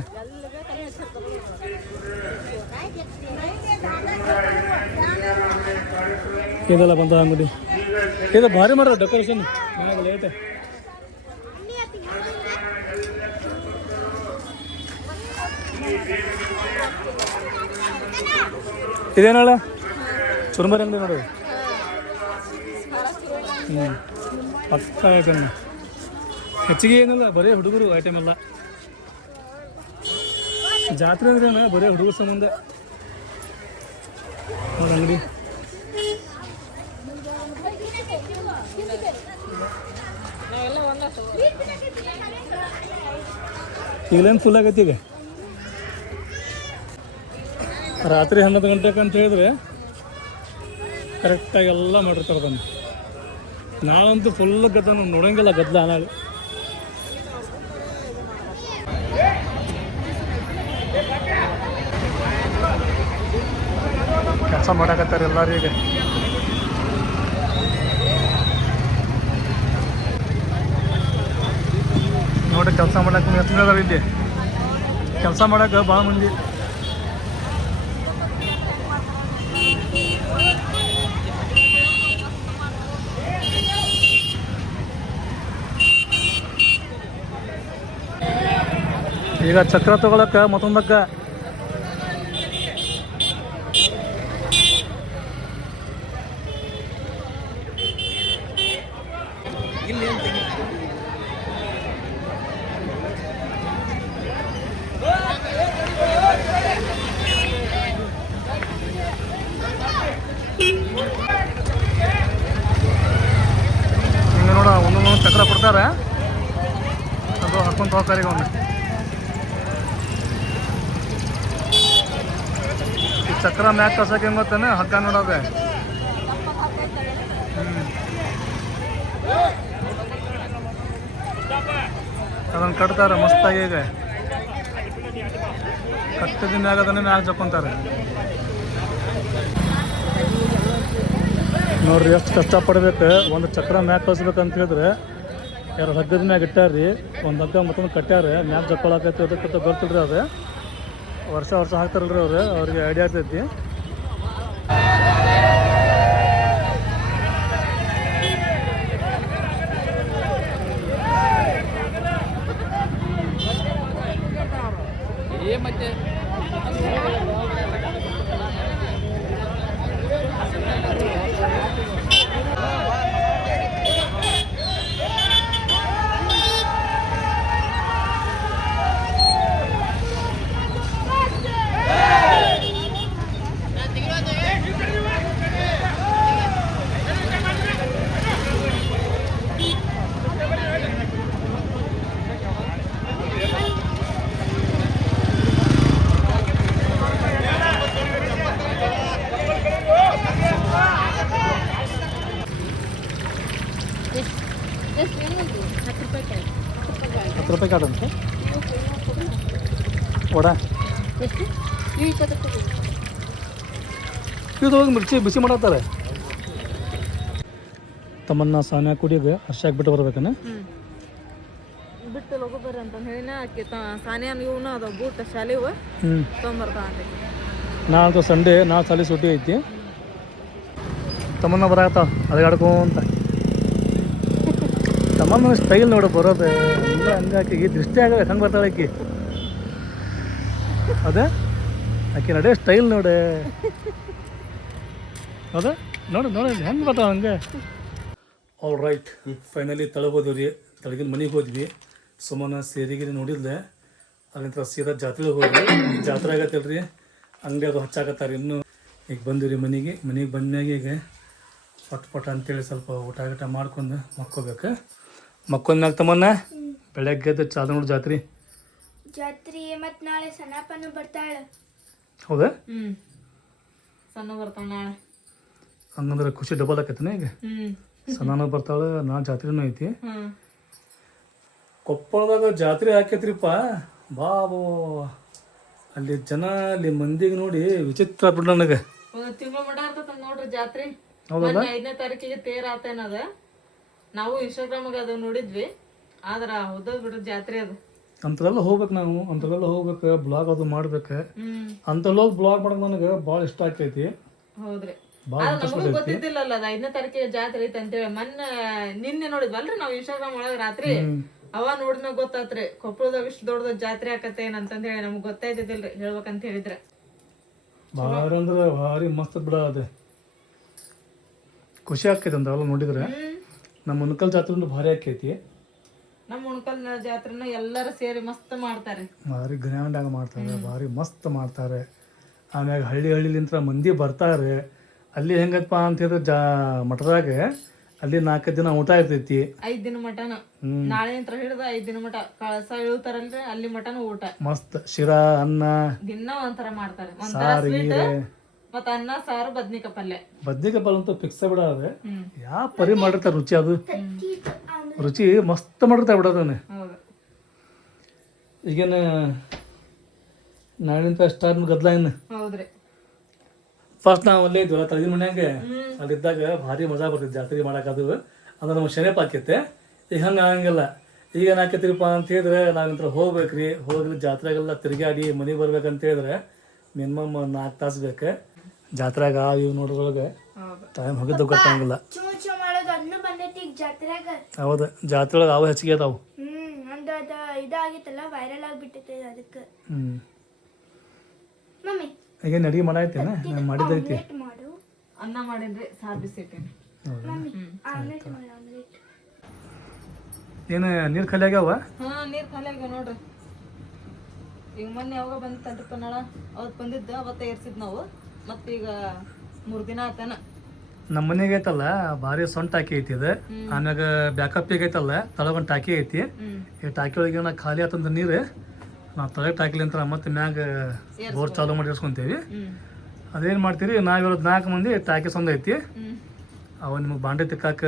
ಇದೆಲ್ಲ ಬಂದ ಅಂಗಡಿ. ಇದು ಭಾರಿ ಮಾಡ್ರ ಡೆಕೋರೇಷನ್. ಲೇಟ್ ಇದೇನಲ್ಲ ಚುರುಮರಿ ಅಂಗಡಿ ನೋಡು. ಹ್ಞೂ ಪಕ್ಕ ಐಟಮ್ ಹೆಚ್ಚಿಗೆ ಏನಿಲ್ಲ, ಬರೀ ಹುಡುಗರು ಐಟಮ್ ಎಲ್ಲ. ಜಾತ್ರೆ ಅಂದ್ರೆ ಬರೀ ಹುಡುಗರು ಸಂಬಂಧ. ಅಂಗಡಿ. ಇಲ್ಲೇನು ಫುಲ್ ಆಗೈತಿ ಈಗ? ರಾತ್ರಿ ಹನ್ನೊಂದು ಗಂಟೆಗೆ ಅಂತ ಹೇಳಿದ್ರೆ ಕರೆಕ್ಟಾಗಿ ಎಲ್ಲ ಮಾಡಿರ್ತಾರೆ ಬಂದು ನಾವಂತೂ ಫುಲ್ ಗದ್ದ ನಾವು ನೋಡಂಗಿಲ್ಲ ಗದ್ದಲ ನಾಳೆ. ಕೆಲಸ ಮಾಡಕತ್ತಾರೆ ಎಲ್ಲರೂ ಈಗ. ನೋಡಿ ಕೆಲಸ ಮಾಡಕ್ಕೆ ಇಲ್ಲಿ ಕೆಲಸ ಮಾಡಕ್ಕೆ ಭಾಳ ಮಂದಿ. ಈಗ ಚಕ್ರ ತಗೊಳಕ್ಕೆ ಮತ್ತೊಂದಕ್ಕ. ಹಿಂಗೆ ನೋಡ ಒಂದೊಂದು ಚಕ್ರ ಕೊಡ್ತಾರೆ. ಅದು ಹಾಕೊಂಡು ಹೋಗ್ತಾರೆ ಒಮ್ಮೆ. ಚಕ್ರ ಮ್ಯಾಕ್ ಕಸಕ್ಕೆ ಹೆಂಗ್ ಗೊತ್ತೇನೆ ಹಗ್ಗ ನೋಡೋದೆ ಅದನ್ನ ಕಟ್ತಾರೆ, ಮಸ್ತಾಗಿ ಈಗ ಕಟ್ಟಿದ ಮ್ಯಾಗ ಅದನ್ನೇ ಮ್ಯಾಗ ಜಕ್ಕೊಂತಾರೆ. ನೋಡ್ರಿ ಎಷ್ಟು ಕಷ್ಟಪಡ್ಬೇಕು. ಒಂದು ಚಕ್ರ ಮ್ಯಾಕ್ ಕಳಿಸ್ಬೇಕಂತ ಹೇಳಿದ್ರೆ ಎರಡು ಹಗ್ಗದ ಮ್ಯಾಗ ಇಟ್ಟಾರ್ರಿ. ಒಂದು ಹಗ್ಗ ಮತ್ತೊಂದು ಕಟ್ಟ್ಯಾರ ಮ್ಯಾಗ ಜಕ್ಕೊಳಕೈತಿ ಅದಕ್ಕೆ ಗೊತ್ತಿಲ್ರಿ ಅದು. ವರ್ಷ ವರ್ಷ ಹಾಕ್ತಾರಲ್ರಿ ಅವ್ರು. ಅವ್ರಿಗೆ ಐಡಿಯಾ ಇರ್ತೈತಿ ಹತ್ತು ರೂಪಾಯಿ ವಡ. ಹೋಗಿ ಮಿರ್ಚಿ ಬಿಸಿ ಮಾಡತ್ತಾರೆ. ತಮ್ಮನ್ನ ಸಾನ್ಯಾ ಕುಡಿಯೋದು ಹರ್ಷ ಹಾಕ್ಬಿಟ್ಟು ಬರ್ಬೇಕನ್ನ ಬಿಟ್ಟು ಲಗು ಬರ್ರಿ ಅಂತ ಹೇಳಿನ ಆಕಿ ಸಾನಿಯಾನ ಇವನು ಅದಾವ ಬೂಟ್ ಶಾಲೆವು ಹ್ಞೂ ತೊಗೊಂಬರ್ತಾವ ಅಂತ ನಾಳೆ ಸಂಡೇ ನಾಳೆ ಸಾಲಿ ಸುಟ್ಟಿ ಐತಿ. ತಮ್ಮನ್ನ ಬರಾಕತ್ತಾವ ಅದಾಡ್ಕೊಂತ ತಮ್ಮನ್ನ ಸ್ಟೈಲ್ ನೋಡಿ ಬರೋದು. ಹಂಗೆ ಹಂಗೆ ಈ ದೃಷ್ಟಿ ಆಗಲ್ಲ ಹಂಗೆ ಬರ್ತಾಳೆ ಆಕಿ? ಅದ ಆಕೆ ನಡೆ ಸ್ಟೈಲ್ ನೋಡೆ. ಅದ ನೋಡಿ ನೋಡಿ, ಹೆಂಗೆ ಬರ್ತಾವ ಹಂಗೆ? ಆಲ್ ರೈಟ್ ಫೈನಲಿ ಹೋದ್ವಿ ತಳಗಿನ ಮನೆಗೆ ಹೋದ್ವಿ. ಸುಮ್ಮನೆ ಸೇರಿಗಿರಿ ನೋಡಿದ್ಲೆ. ಅಲ್ಲಿಂದ ಸೀದಾ ಜಾತ್ರೆಗೆ ಹೋದ್ವಿ. ಜಾತ್ರೆ ಆಗತ್ತಲ್ರಿ? ಅಂಗಡಿ ಅದು ಹಚ್ಚಾಕತ್ತಾರೆ ಇನ್ನೂ. ಈಗ ಬಂದಿವಿ ಮನೆಗೆ. ಮನೆಗೆ ಬಂದ್ಮ್ಯಾಗ ಈಗ ಪಟ್ ಪಟ್ ಅಂತೇಳಿ ಸ್ವಲ್ಪ ಊಟ ಗೀಟ ಮಾಡ್ಕೊಂಡು ಮಕ್ಕೋಬೇಕು. ಮಕ್ಕೊಂದ್ಮ್ಯಾಗ ತಮ್ಮನ್ನ? ಬೆಳಗ್ಗೆ ಎದ್ದು ಚಾದ ನೋಡಿ ಜಾತ್ರೆ? ಜಾತ್ರೆ ಮತ್ತು ನಾಳೆ ಸಣ್ಣಪ್ಪನು ಬರ್ತಾಳೆ. ಹೌದಾ? ಹ್ಞೂ ಸಣ್ಣ ಬರ್ತಾಳೆ ನಾಳೆ. ಹಂಗಂದ್ರೆ ಖುಷಿ ಡಬಲ್ ಆಕೈತನ ಈಗ? ಹ್ಞೂ ಸಣ್ಣನ ಬರ್ತಾಳೆ ನಾ ಜಾತ್ರೆನೂ ಐತಿ. ಕೊಪ್ಪಳದಾಗ ಜಾತ್ರೆ ಹಾಕೈತ್ರಿಪ್ಪ ಬಾಬೋ ಅಲ್ಲಿ ಜನ ಅಲ್ಲಿ ಮಂದಿಗೆ ನೋಡಿ ವಿಚಿತ್ರ ಬಿಡ್ ನನಗೆ. ಒಂದು ತಿಂಗಳ ಮಟ ಇರ್ತದ ನೋಡ್ರಿ ಜಾತ್ರೆ. ಐದನೇ ತಾರೀಕಿಗೆ ತೇರ್ ಆತೇನದ ನಾವು ಇನ್ಸ್ಟಾಗ್ರಾಮ್ಗೆ ಅದು ನೋಡಿದ್ವಿ. ಆದ್ರ ಹೋದದ್ ಬಿಡ್ರಿ ಜಾತ್ರೆ ಅದು. ಅಂಥವೆಲ್ಲ ಹೋಗ್ಬೇಕು ನಾವು ಅಂಥವೆಲ್ಲ ಹೋಗ್ಬೇಕು ಬ್ಲಾಗ್ ಅದು ಮಾಡ್ಬೇಕು. ಹ್ಮ್. ಅಂಥಲ್ಲಿ ಹೋಗಿ ಬ್ಲಾಗ್ ಮಾಡೋದು ನನಗೆ ಬಹಳ ಇಷ್ಟ ಆಗ್ತೈತಿ. ಹೌದ್ರಿ. ಆದ್ರೆ ನಮಗೂ ಗೊತ್ತಿದ್ದಿಲ್ಲಲ್ಲ ಅದ ಐದನೇ ತಾರೀಕಿಗೆ ಜಾತ್ರೆ ಐತೆ ಅಂತೇಳಿ. ಮೊನ್ನೆ ನಿನ್ನೆ ನೋಡಿದ್ವಲ್ರಿ ನಾವು ಇನ್ಸ್ಟಾಗ್ರಾಮ್ ಒಳಗೆ ರಾತ್ರಿ. ಅವ ನೋಡಿದ್ಮ್ಯಾಗ ಗೊತ್ತಾತ್ರಿ. ಕೊಪ್ಪಳದಾಗ ಇಷ್ಟು ದೊಡ್ಡದ ಜಾತ್ರೆ ಆಕತ್ತೆ ಏನಂತಂದ್ ಹೇಳಿ ನಮ್ಗೆ ಗೊತ್ತಾಯ್ತಿದ್ದಿಲ್ರಿ ಹೇಳ್ಬೇಕಂತ ಹೇಳಿದ್ರೆ. ಭಾರಿ ಅಂದ್ರೆ ಭಾರಿ ಮಸ್ತ್ ಬಿಡ ಅದು. ಖುಷಿ ಆಕೈತಿ ಅಂಥವೆಲ್ಲ ನೋಡಿದ್ರೆ. ನಮ್ಮ ಮುನಕಲ್ ಜಾತ್ರೆ ಭಾರಿ ಆಕೈತಿ ನಮ್ಮ ಉಣ್ಕಲ್ನ ಜಾತ್ರೆನ ಎಲ್ಲರೂ ಸೇರಿ ಮಸ್ತ್ ಮಾಡ್ತಾರೆ. ಭಾರಿ ಗ್ರ್ಯಾಂಡ್ ಆಗಿ ಮಾಡ್ತಾರೆ ಭಾರಿ ಮಸ್ತ್ ಮಾಡ್ತಾರೆ. ಆಮ್ಯಾಗ ಹಳ್ಳಿ ಹಳ್ಳಿಲಿಂತ್ರ ಮಂದಿ ಬರ್ತಾರೆ. ಅಲ್ಲಿ ಹೆಂಗಪ್ಪ ಅಂತ ಹೇಳಿದ್ರೆ ಜಾ ಮಠದಾಗ ಅಲ್ಲಿ ನಾಲ್ಕೈದು ದಿನ ಊಟ ಇರ್ತೈತಿ. ಐದ್ ದಿನ ಮಟನ ಹ್ಮ್. ನಾಳೆ ಅಂತ ಹಿಡಿದ ಐದ್ ದಿನ ಮಟ ಕಳಸ ಇಳ್ತಾರಲ್ರಿ ಅಲ್ಲಿ ಮಟನ ಊಟ. ಮಸ್ತ್ ಶಿರಾ ಅನ್ನ ದಿನ ಒಂಥರ ಮಾಡ್ತಾರೆ. ಒಂಥರ ಸಾರು ಮತ್ತ ಅನ್ನ ಸಾರು ಬದ್ನಿಕಾಯಿ ಪಲ್ಯ. ಬದ್ನಿಕಾಯಿ ಅಂತೂ ಫಿಕ್ಸ್ ಹ್ಮ್. ಯಾವ ಪರಿ ಮಾಡಿರ್ತಾರೆ ರುಚಿ ಅದು. ರುಚಿ ಮಸ್ತ್ ಮಾಡಿರ್ತಾರೆ ಬಿಡೋದನ್ನ ಈಗೇನು ನಾಳಿಂದ ಸ್ಟಾರ್ ಗದ್ಲ ಏನು ಹೌದ್ರಿ. ಫಸ್ಟ್ ನಾವು ಅಲ್ಲೇ ಇದ್ವಲ್ಲ ತಳಗಿನ ಮನ್ಯಾಗ? ಅಲ್ಲಿದ್ದಾಗ ಭಾರಿ ಮಜಾ ಬರ್ತೈತಿ ಜಾತ್ರೆ ಮಾಡಕ್ಕೆ ಅದು. ನಮ್ಗೆ ಶನೇಪ ಆಕೈತೆ. ಈಗ ಹಂಗೆ ಆಗಂಗಿಲ್ಲ. ಈಗ ಏನಾಕೈತಿರಪ್ಪ ಅಂತ ಹೇಳಿದ್ರೆ ನಾವಿಂತ್ರ ಹೋಗ್ಬೇಕ್ರಿ. ಹೋಗಿ ಜಾತ್ರೆಗೆಲ್ಲ ತಿರುಗಾಡಿ ಮನೆಗೆ ಬರ್ಬೇಕಂತ ಹೇಳಿದ್ರೆ ಮಿನಿಮಮ್ ನಾಲ್ಕು ತಾಸು ಬೇಕು. ಜಾತ್ರೆಗ ಇವು ನೋಡೋದ್ರೊಳಗೆ ಟೈಮ್ ಹೋಗಿದ್ದು ಗೊತ್ತಾಗಂಗಿಲ್ಲ ಚೂ ಚೂ ಮಾಡೋದು ಅದನ್ನು ಬಂದೈತಿ ಈಗ ಜಾತ್ರೆಗ ಹೌದು ಜಾತ್ರೆ ಒಳಗೆ ಅವು ಹೆಚ್ಚಿಗೆ ಅದಾವು. ಹ್ಮ್ ಅಂದ್ರ ಅದ ಇದಾಗಿತ್ತಲ್ಲ ವೈರಲ್ ಆಗಿಬಿಟ್ಟಿತ್ತು ಅದಕ್ಕೆ. ಹ್ಞೂ ಮಮ್ಮಿ ಈಗೇನು ಅಡುಗೆ ಮಾಡಾಯ್ತೇನೆ ನಾನು ಮಾಡಿದ್ದೈತಿ ಆಮ್ಲೆಟ್ ಮಾಡು. ಅನ್ನ ಮಾಡಿದ್ರೆ ಸಾರ್ ಬಿಸಿಟ್ಟೇನಿ ಮಮ್ಮಿ ಆಮ್ಲೆಟ್ ಮಾಡು ಆಮ್ಲೆಟ್ ಏನು ನೀರು ಖಾಲಿ ಆಗ್ಯಾವ? ಹಾ ನೀರ್ ಖಾಲಿ ಆಗ್ಯಾವ ನೋಡ್ರಿ. ಈಗ ಮೊನ್ನೆ ಯಾವಾಗ ಬಂದಿತ್ತಲ್ರಿಪ್ಪ ಕನ್ನಡ ಅವತ್ತು ಬಂದಿದ್ದ ಅವತ್ತ ಏರ್ಸಿದ್ ನಾವು. ಮತ್ತೀಗ ಮೂರ್ ದಿನ ಆತನ. ನಮ್ಮ ಮನೆಗೆ ಐತಲ್ಲ ಭಾರಿ ಸೊಂಟ ಟಾಕಿ ಐತಿ ಇದು. ಆಮ್ಯಾಗ ಬ್ಯಾಕಪ್ ಐತಲ್ಲ ತಳಗೊಂದು ಟಾಕಿ ಐತಿ. ಈ ಟಾಕಿ ಒಳಗೆ ನಾ ಖಾಲಿ ಆತಂದ್ರೆ ನೀರು ನಾವು ಟಾಕಿಲಿ ಅಂತ ಮತ್ತೆ ಮ್ಯಾಗ ಬೋರ್ ಚಾಲು ಮಾಡಿ ಇಡ್ಸ್ಕೊಂತೀವಿ ಅದೇನು ಮಾಡ್ತೀರಿ ನಾವಿರೋದು ನಾಲ್ಕು ಮಂದಿ ಟಾಕಿ ಸೊಂದ ಐತಿ. ಅವ ನಿಮಗೆ ಬಾಂಡೆ ತಿಕ್ಕಾಕ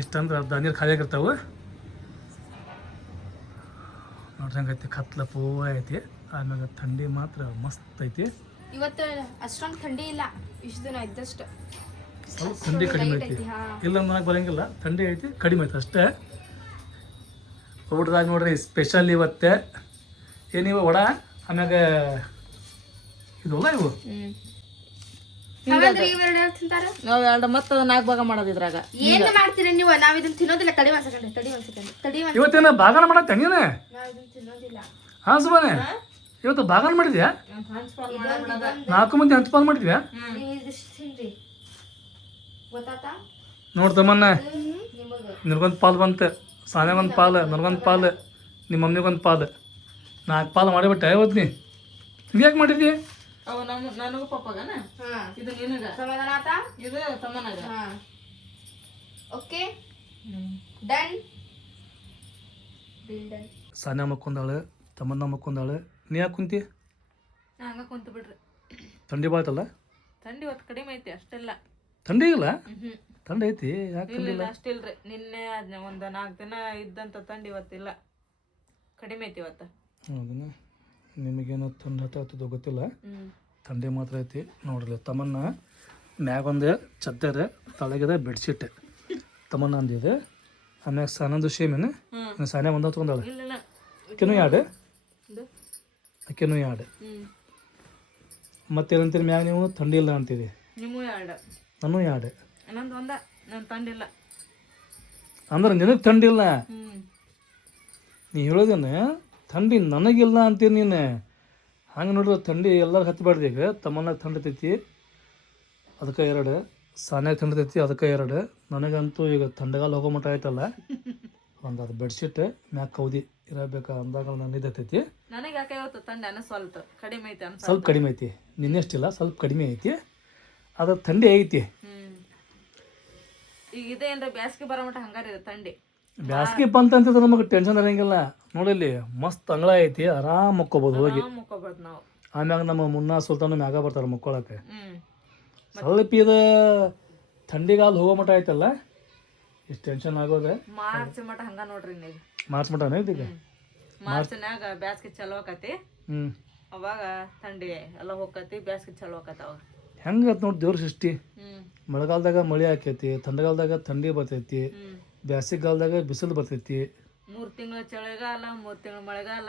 ಇಷ್ಟಂದ್ರೆ ಅರ್ಧ ನೀರು ಖಾಲಿ ಆಗಿರ್ತಾವೆ. ನೋಡ್ರಿ ಹಂಗೈತಿ ಕತ್ಲ ಪೂವ ಐತಿ. ಆಮ್ಯಾಗ ಥಂಡಿ ಮಾತ್ರ ಮಸ್ತ್ ಐತಿ. ಇವತ್ತು ಅಷ್ಟೊಂದು ಥಂಡಿ ಇಲ್ಲ. ಇಷ್ಟು ದಿನ ಇದ್ದಷ್ಟು. ಸ್ವಲ್ಪ ಥಂಡಿ ಕಡಿಮೆ ಐತಿ. ಇಲ್ಲ ಅನ್ನೋಕೆ ಬರಂಗಿಲ್ಲ. ಥಂಡಿ ಐತಿ ಕಡಿಮೆ ಐತಿ ಅಷ್ಟೇ. ಊಟದಾಗ ನೋಡ್ರಿ ಸ್ಪೆಷಲ್ ಇವತ್ತೆ. ಏನಿವ ವಡ? ಆಮ್ಯಾಗ ಇದು ಅಲ್ಲ ಇವು ನಾವ್ ಎರಡು ಮತ್ತೆ ನಾಲ್ಕು ಭಾಗ ಮಾಡೋದು ಇದ್ರಾಗ. ಏನ್ ಮಾಡ್ತೀರಿ ನೀವು? ನಾವ್ ಇದನ್ನ ತಿನ್ನೋದಿಲ್ಲ. ತಡಿ ಒಂದ್ ಸೆಕೆಂಡ್ ತಡಿ ಒಂದ್ ಸೆಕೆಂಡ್ ತಡಿ ಒಂದ್ ಇವತ್ತೇನ ಭಾಗನ ಮಾಡತ್ತೆ ನೀನು ನಾವ್ ಇದನ್ನ ತಿನ್ನೋದಿಲ್ಲ. ಹಾಂ ಸುಮ್ಮನೆ ಇವತ್ತು ಬಾಗಲ್ ಮಾಡಿದ್ಯಾ? ನಾಲ್ಕು ಮಂದಿ ಹಂಚ್ಪಾಲ್ ಮಾಡಿದ್ಯಾ? ನೋಡ್ತಮ್ಮ ನೋಡ್ತಮ್ಮನ್ನ ನಿನಗೊಂದು ಪಾಲು ಬಂತು. ಸಾನ್ಯಾಗೊಂದು ಪಾಲು ನನಗೊಂದು ಪಾಲ್ ನಿಮ್ಮ ಮಮ್ಮಿಗೊಂದು ಪಾಲು. ನಾಲ್ಕು ಪಾಲ್ ಮಾಡಿಬಿಟ್ಟೆ ಇವತ್ತು ನೀ. ಇದು ಯಾಕೆ ನಮ್ಮ ನನಗೂ ಪಪ್ಪಗನ ಹಾ ಇದು ನಿನಗ? ಸಮಾಧಾನ ಆತಾ ಇದು ತಮ್ಮನಗ? ಹಾ ಓಕೆ ಡನ್ ಡನ್ ಸಾನ್ಯಾ ಮಕ್ಕೊಂದಾಳು ತಮ್ಮನ್ನ ಮಕ್ಕೊಂದಾಳು. ನೀ ಯಾಕೆ ಕುಂತಿ? ನಾ ಹಂಗ ಕುಂತು ಬಿಡ್ರಿ. ಥಂಡಿ ಬಾಳ್ತಲ್ಲ ಥಂಡಿ ಇವತ್ತು ಕಡಿಮೆ ಐತಿ ಅಷ್ಟೆಲ್ಲ. ಥಂಡಿ ಇಲ್ಲ? ಥಂಡಿ ಐತಿ ಯಾಕೆ ಇಲ್ಲ ಇಲ್ಲ ಅಷ್ಟಿಲ್ರಿ ನಿನ್ನೆ ಒಂದು ನಾಲ್ಕು ದಿನ ಇದ್ದಂಥ ಥಂಡಿ ಇವತ್ತಿಲ್ಲ ಕಡಿಮೆ ಐತಿ ಇವತ್ತು. ಅದನ್ನ ನಿಮಗೇನು ಥಂಡಿ ಹತ್ತಾಗ್ತದೋ ಗೊತ್ತಿಲ್ಲ. ಥಂಡಿ ಮಾತ್ರ ಐತಿ ನೋಡ್ರಿ. ತಮ್ಮನ್ನ ಮ್ಯಾಗೊಂದು ಚದ್ದರ ತಳಗಿದೆ ಬೆಡ್ಶೀಟ್. ತಮ್ಮನ್ನ ಅಂದಿದೆ. ಆಮ್ಯಾಗ ಸಾನಂದು ಶೇಮೇನು. ಸಾನೆ ಒಂದ ತೊಗೊಂಡಾಳ ಕಿನ್ನು ಎರಡು ಅಕ್ಕೆನೂ ಎರಡು. ಮತ್ತೆ ಏನಂತೀರಿ ಮ್ಯಾಗ ನೀವು? ಥಂಡಿ ಇಲ್ಲ ಅಂತೀರಿ. ನಿಮ್ಮೂ ಎರಡು. ನಾನು ಎರಡು. ನಂದು ಒಂದ ನಾನು ತಂಡಿಲ್ಲ ಅಂದ್ರೆ ನಿನಗೆ ಥಂಡಿ ಇಲ್ಲ ನೀ ಹೇಳೋದೇನೆ ಥಂಡಿ ನನಗಿಲ್ಲ ಅಂತೀರಿ ನೀನು. ಹಂಗೆ ನೋಡಿದ್ರೆ ಥಂಡಿ ಎಲ್ಲರೂ ಹತ್ತಬಾರ್ದು ಈಗ. ತಮ್ಮನಾಗ ಥಂಡಿ ಐತಿ ಅದಕ್ಕೆ ಎರಡು. ಸಾನ್ಯಾಗ ಥಂಡಿತೈತಿ ಅದಕ್ಕೆ ಎರಡು. ನನಗಂತೂ ಈಗ ಥಂಡಗಾಲ ಹೋಗೋ ಮಟ್ಟ ಆಯ್ತಲ್ಲ. ಒಂದು ಅದು ಬೆಡ್ಶೀಟ್ ಮ್ಯಾಕ್ ಕೌದಿ ಇರಬೇಕು ಅಂದಾಗ ನನ್ನ ನಿದ್ದೈತಿ ನನಗೆ ಯಾಕೆ ಇವತ್ತು ತಂಡ ಸ್ವಲ್ಪ ಕಡಿಮೆ ಐತಿ ಸ್ವಲ್ಪ ಕಡಿಮೆ ಐತಿ. ನಿನ್ನೆಷ್ಟಿಲ್ಲ ಸ್ವಲ್ಪ ಕಡಿಮೆ ಐತಿ. ಅದು ಥಂಡಿ ಐತಿ. ಈಗ ಏನ್ರ ಬ್ಯಾಸ್ಗೆ ಬರೋ ಮಟ್ಟ ಹಂಗಾರ ಇದೆ ತಂಡಿ. ಬ್ಯಾಸ್ಗೆ ಬಂತಂತಿದ್ರೆ ನಮಗೆ ಟೆನ್ಷನ್ ಇರಂಗಿಲ್ಲ. ನೋಡಿಲ್ಲಿ ಮಸ್ತ್ ಅಂಗಳ ಐತಿ ಆರಾಮ್ ಮಕ್ಕೋಬೋದು ಹೋಗಿ. ನಾವು. ಆಮ್ಯಾಗ ನಮ್ಮ ಮುನ್ನಾ ಸುಲ್ತಾನ ಮ್ಯಾಗ ಬರ್ತಾರೆ ಮುಕ್ಕೊಳಕ್ಕೆ. ಸ್ವಲ್ಪ ಇದು ಥಂಡಿಗಾಲ ಹೋಗೋ ಮಟ್ಟ ಆಯ್ತಲ್ಲ ಎಷ್ಟು ಟೆನ್ಷನ್ ಆಗೋದೆ? ಮಾರ್ಚ್ ಮಟ ಹಂಗ ನೋಡ್ರಿ ನೀವು. ಮಾರ್ಚ್ ಮಟ ಇದೀಗ ಮಾರ್ಚ್ನಾಗ ಮಾರ್ಚ್ನ್ಯಾಗ ಬ್ಯಾಸ್ಗೆ ಚಲೋ ಆಕತಿ. ಹ್ಞೂ ಅವಾಗ ಥಂಡಿ ಎಲ್ಲ ಹೋಗತಿ ಬ್ಯಾಸ್ಗೆ ಚಲೋ ಆಕತ್ತಾವ ಹೆಂಗೆ ನೋಡಿ ದೇವ್ರ ಸೃಷ್ಟಿ? ಮಳೆಗಾಲದಾಗ ಮಳೆ ಆಕೈತಿ ಥಂಡಗಾಲದಾಗ ಥಂಡಿ ಬರ್ತೈತಿ ಬ್ಯಾಸಿಗಾಲದಾಗ ಬಿಸಿಲು ಬರ್ತೈತಿ. ಮೂರು ತಿಂಗಳ ಚಳಿಗಾಲ ಮೂರು ತಿಂಗಳ ಮಳೆಗಾಲ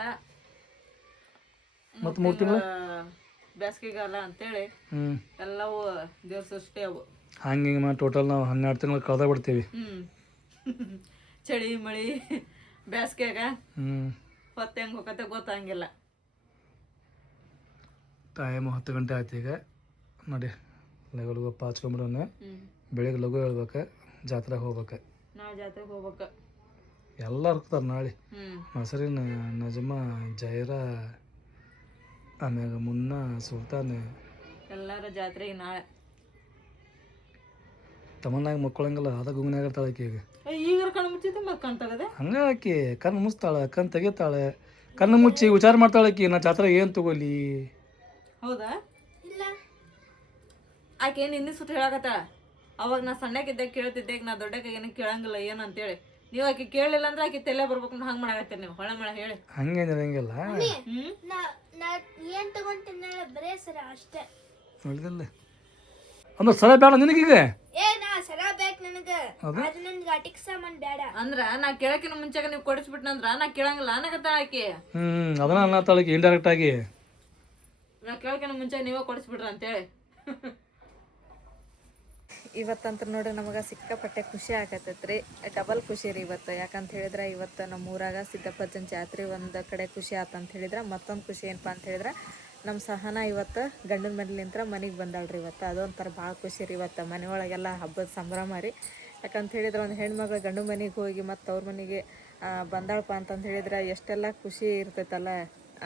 ಮತ್ತು ಮೂರು ತಿಂಗಳು? ಬ್ಯಾಸ್ಗೆಗಾಲ ಅಂತೇಳಿ ಎಲ್ಲವೂ ದೇವ್ರ ಸೃಷ್ಟಿ ಅವು. ಹಂಗೆ ಹಿಂಗೆ ಮಾಡಿ ಟೋಟಲ್ ನಾವು ಹನ್ನೆರಡು ತಿಂಗಳು ಕಳೆದ ಬಿಡ್ತೀವಿ. ಚಳಿ ಮಳಿ ಬ್ಯಾಸ್ಗ್ಯಾಗ ಹ್ಞೂ ಹೊತ್ತು ಹೆಂಗೆ ಹೋಗತ್ತೆ ಗೊತ್ತಾಗಿಲ್ಲ. ಟೈಮ್ ಹತ್ತು ಗಂಟೆ ಆಯ್ತು ಈಗ. ನೋಡಿ ಲಗು ಲಗು ಪಾಚ್ಕೊಂಬಿಡೋಣ. ಬೆಳಿಗ್ಗೆ ಲಗು ಹೇಳ್ಬೇಕು ಜಾತ್ರೆಗೆ ಹೋಗ್ಬೇಕು. ನಾವು ಜಾತ್ರೆಗೆ ಹೋಗ್ಬೇಕು. ಎಲ್ಲ ಹೋಗ್ತಾರೆ ನಾಳೆ. ಮಸರಿನ ನಜಮ ಜೈರ ಆಮ್ಯಾಗ ಮುನ್ನ ಸುಲ್ತಾನ್. ಎಲ್ಲರ ಜಾತ್ರೆಗೆ ನಾಳೆ. ತಮ್ಮನಾಗ ಮಕ್ಕೊಳಂಗಿಲ್ಲ ಅದ ಗುಂಗ್ನಾಗ ಇರ್ತಾಳೆ ಆಕಿ ಈಗ. ಈಗ ಕಣ್ಣು ಮುಚ್ಚಿದ್ದು ಮತ್ತೆ ಕಣ್ ತಗದೆ? ಹಂಗ ಆಕಿ ಕಣ್ಣು ಮುಚ್ತಾಳೆ ಕಣ್ಣು ತೆಗಿತಾಳೆ ಕಣ್ಣು ಮುಚ್ಚಿ ವಿಚಾರ ಮಾಡ್ತಾಳೆ ಆಕಿ ನಾ ಜಾತ್ರೆ ಏನು ತಗೋಲಿ? ಹೌದಾ? ಇಲ್ಲ. ಆಕೆ ನಿನ್ನೆ ಸುತ್ತ ಹೇಳಕತ್ತಾಳ? ಅವಾಗ ನಾ ಸಣ್ಣಕ್ಕಿದ್ದಾಗ ಕೇಳ್ತಿದ್ದೆ ಈಗ ನಾ ದೊಡ್ಡಕ್ಕೆ ಏನು ಕೇಳಂಗಿಲ್ಲ ಏನು ಅಂತೇಳಿ. ನೀವು ಆಕೆ ಕೇಳಲಿಲ್ಲ ಅಂದ್ರೆ ಆಕೆ ತಲೆ ಬರ್ಬೇಕು ಹಂಗ ಮಾಡಾಕತ್ತೀರಿ ನೀವು ಹೊಳೆ ಮಳೆ ಹೇಳಿ. ಹಂಗೇನಿಲ್ಲ ನಾ ಏನ್ ತಗೊಂತೀನಿ ಬರೇ ಸರ ಅಷ್ಟೇ. ನೋಡಿದಿಲ್ಲ ಅಂದ್ರೆ ಸಲ ಬೇಡ ನಿನಗೀಗ? ಏ ನಾ ಸರ ಬೇಕು ನನಗ. ಅದು ನನ್ಗೆ ಆಟಿಕ್ ಸಾಮಾನ್ ಬೇಡ. ಅಂದ್ರ ನಾ ಕೇಳಕಿನ ಮುಂಚೆಗೆ ನೀವು ಕೊಡಿಸ್ಬಿಟ್ನಂದ್ರ ನಾ ಕೇಳಂಗಿಲ್ಲ ಅನ್ನಕತ್ತಾಳ ಆಕೆ. ಹ್ಞೂ ಅದನ್ನ ಅನ್ನತ್ತಾಳೆ ಇಂಡೈರೆಕ್ಟ್ ಆಗಿ. ನಾ ಕೇಳಕಿನ ಮುಂಚೆ ನೀವೇ ಕೊಡಿಸ್ಬಿಡ್ರಿ ಅಂತೇಳಿ. ಇವತ್ತಂತ್ರ ನೋಡ್ರಿ ನಮಗೆ ಸಿಕ್ಕಾಪಟ್ಟೆ ಖುಷಿ ಆಗತ್ತೈತ್ರಿ. ಡಬಲ್ ಖುಷಿ ರೀ ಇವತ್ತು. ಯಾಕಂತ ಹೇಳಿದ್ರೆ ಇವತ್ತು ನಮ್ಮ ಊರಾಗ ಸಿದ್ದಪ್ಪಜ್ಜನ ಜಾತ್ರೆ ಒಂದು ಕಡೆ ಖುಷಿ ಆತಂತ ಹೇಳಿದ್ರೆ ಮತ್ತೊಂದು ಖುಷಿ ಏನಪ್ಪ ಅಂತ ಹೇಳಿದ್ರೆ ನಮ್ಮ ಸಹನ ಇವತ್ತು ಗಂಡನ ಮನೇಲಿಂತ್ರ ಮನೆಗೆ ಬಂದಾಳ್ರಿ ಇವತ್ತು. ಅದೊಂಥರ ಭಾಳ ಖುಷಿ ರೀ ಇವತ್ತು. ಮನೆಯೊಳಗೆಲ್ಲ ಹಬ್ಬದ ಸಂಭ್ರಮ ರೀ. ಯಾಕಂತ ಹೇಳಿದ್ರೆ ಒಂದು ಹೆಣ್ಮಗಳು ಗಂಡು ಮನೆಗೆ ಹೋಗಿ ಮತ್ತು ಅವ್ರ ಮನೆಗೆ ಬಂದಾಳಪ್ಪ ಅಂತಂದು ಹೇಳಿದ್ರೆ ಎಷ್ಟೆಲ್ಲ ಖುಷಿ ಇರ್ತೈತಲ್ಲ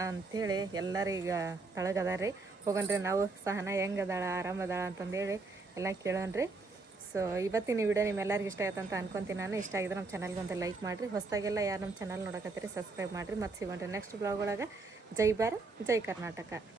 ಅಂಥೇಳಿ ಎಲ್ಲರೂ ಈಗ ತಳಗದಾರ ರೀ ಹೋಗನ್ರಿ ನಾವು, ಸಹನ ಹೆಂಗೆ ಅದಾಳ, ಆರಾಮ ಅದಾಳ ಅಂತಂದೇಳಿ ಎಲ್ಲ ಕೇಳೋಣ್ರಿ. ಸೊ ಇವತ್ತಿನ ವಿಡಿಯೋ ನಿಮ್ಮೆಲ್ಲರಿಗೂ ಇಷ್ಟ ಆಯ್ತು ಅಂತ ಅನ್ಕೊಂತೀನಿ ನಾನು. ಇಷ್ಟ ಆಗಿದ್ರೆ ನಮ್ಮ ಚಾನಲ್ಗೆ ಒಂದು ಲೈಕ್ ಮಾಡಿರಿ. ಹೊಸದಾಗೆಲ್ಲ ಯಾರು ನಮ್ಮ ಚಾನಲ್ ನೋಡಕತ್ತೀರಿ ಸಬ್ಸ್ಕ್ರೈಬ್ ಮಾಡಿರಿ. ಮತ್ತು ಸಿಗೋಣ್ರಿ ನೆಕ್ಸ್ಟ್ ಬ್ಲಾಗ್ ಒಳಗೆ. ಜೈ ಭಾರತ್ ಜೈ ಕರ್ನಾಟಕ.